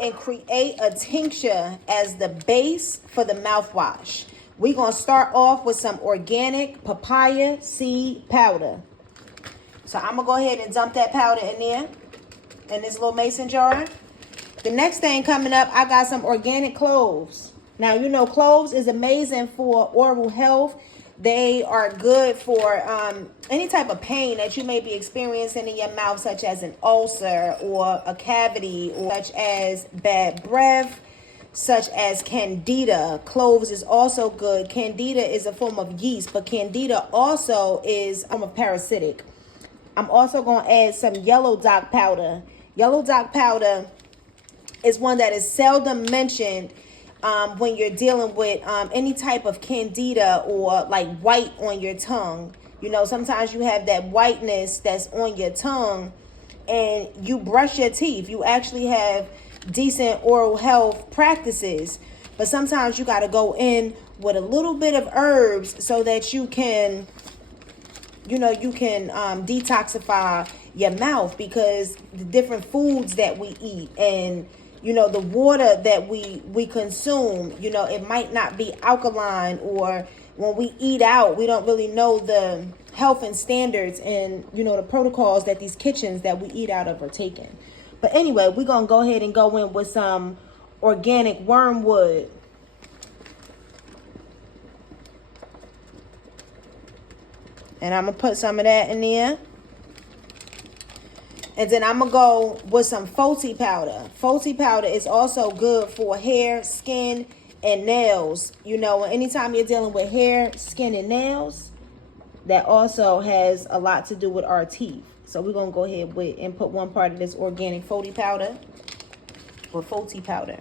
and create a tincture as the base for the mouthwash. We're going to start off with some organic papaya seed powder. So I'm going to go ahead and dump that powder in there, in this little mason jar. The next thing coming up, I got some organic cloves. Now, you know, cloves is amazing for oral health. They are good for any type of pain that you may be experiencing in your mouth, such as an ulcer or a cavity, or such as bad breath, such as candida. Cloves is also good. Candida is a form of yeast, but candida also is a parasitic. I'm also going to add some yellow dock powder. Yellow dock powder is one that is seldom mentioned when you're dealing with any type of candida or like white on your tongue. You know, sometimes you have that whiteness that's on your tongue and you brush your teeth. You actually have decent oral health practices, but sometimes you got to go in with a little bit of herbs so that you can, you know, you can detoxify your mouth, because the different foods that we eat and, you know, the water that we consume, you know, it might not be alkaline, or when we eat out, we don't really know the health and standards and, you know, the protocols that these kitchens that we eat out of are taking. But anyway, we're going to go ahead and go in with some organic wormwood. And I'm going to put some of that in there. And then I'm going to go with some Foti powder. Foti powder is also good for hair, skin, and nails. You know, anytime you're dealing with hair, skin, and nails, that also has a lot to do with our teeth. So we're going to go ahead and put one part of this organic Foti powder, or Foti powder.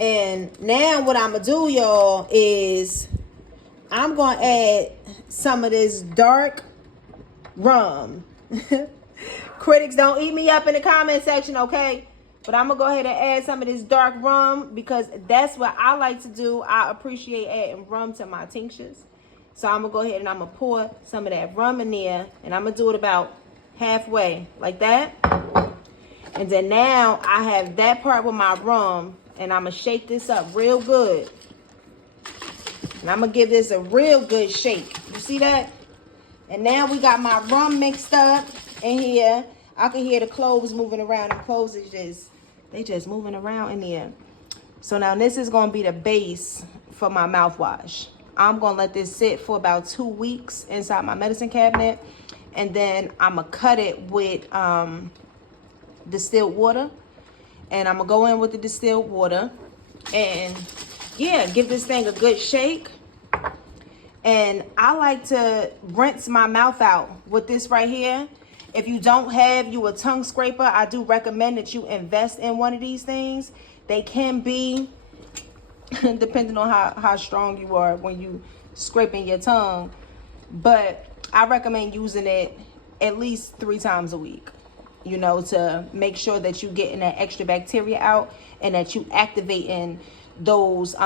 And now what I'm going to do, y'all, is I'm going to add some of this dark rum. Critics, don't eat me up in the comment section, okay? But I'm going to go ahead and add some of this dark rum, because that's what I like to do. I appreciate adding rum to my tinctures. So I'm going to go ahead and I'm going to pour some of that rum in there. And I'm going to do it about halfway, like that. And then now I have that part with my rum. And I'm going to shake this up real good. And I'm going to give this a real good shake. You see that? And now we got my rum mixed up in here. I can hear the cloves moving around. And cloves is just, they just moving around in here. So now this is going to be the base for my mouthwash. I'm going to let this sit for about 2 weeks inside my medicine cabinet. And then I'm going to cut it with distilled water. And I'm going to go in with the distilled water. And yeah, give this thing a good shake. And I like to rinse my mouth out with this right here. If you don't have you a tongue scraper, I do recommend that you invest in one of these things. They can be, depending on how strong you are when you scraping your tongue. But I recommend using it at least 3 times a week, you know, to make sure that you're getting that extra bacteria out and that you activating those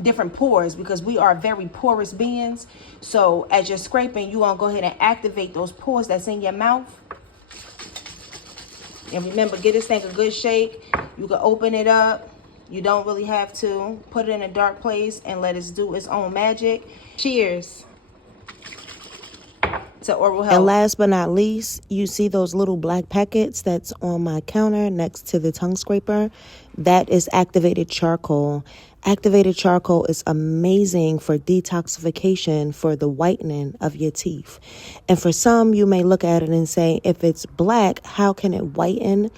different pores, because we are very porous beings. So as you're scraping, you want to go ahead and activate those pores that's in your mouth. And remember, give this thing a good shake. You can open it up. You don't really have to. Put it in a dark place and let it do its own magic. Cheers to oral health. And last but not least, you see those little black packets that's on my counter next to the tongue scraper? That is activated charcoal. Activated charcoal is amazing for detoxification, for the whitening of your teeth. And for some, you may look at it and say, if it's black, how can it whiten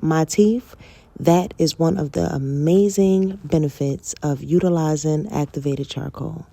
my teeth? That is one of the amazing benefits of utilizing activated charcoal.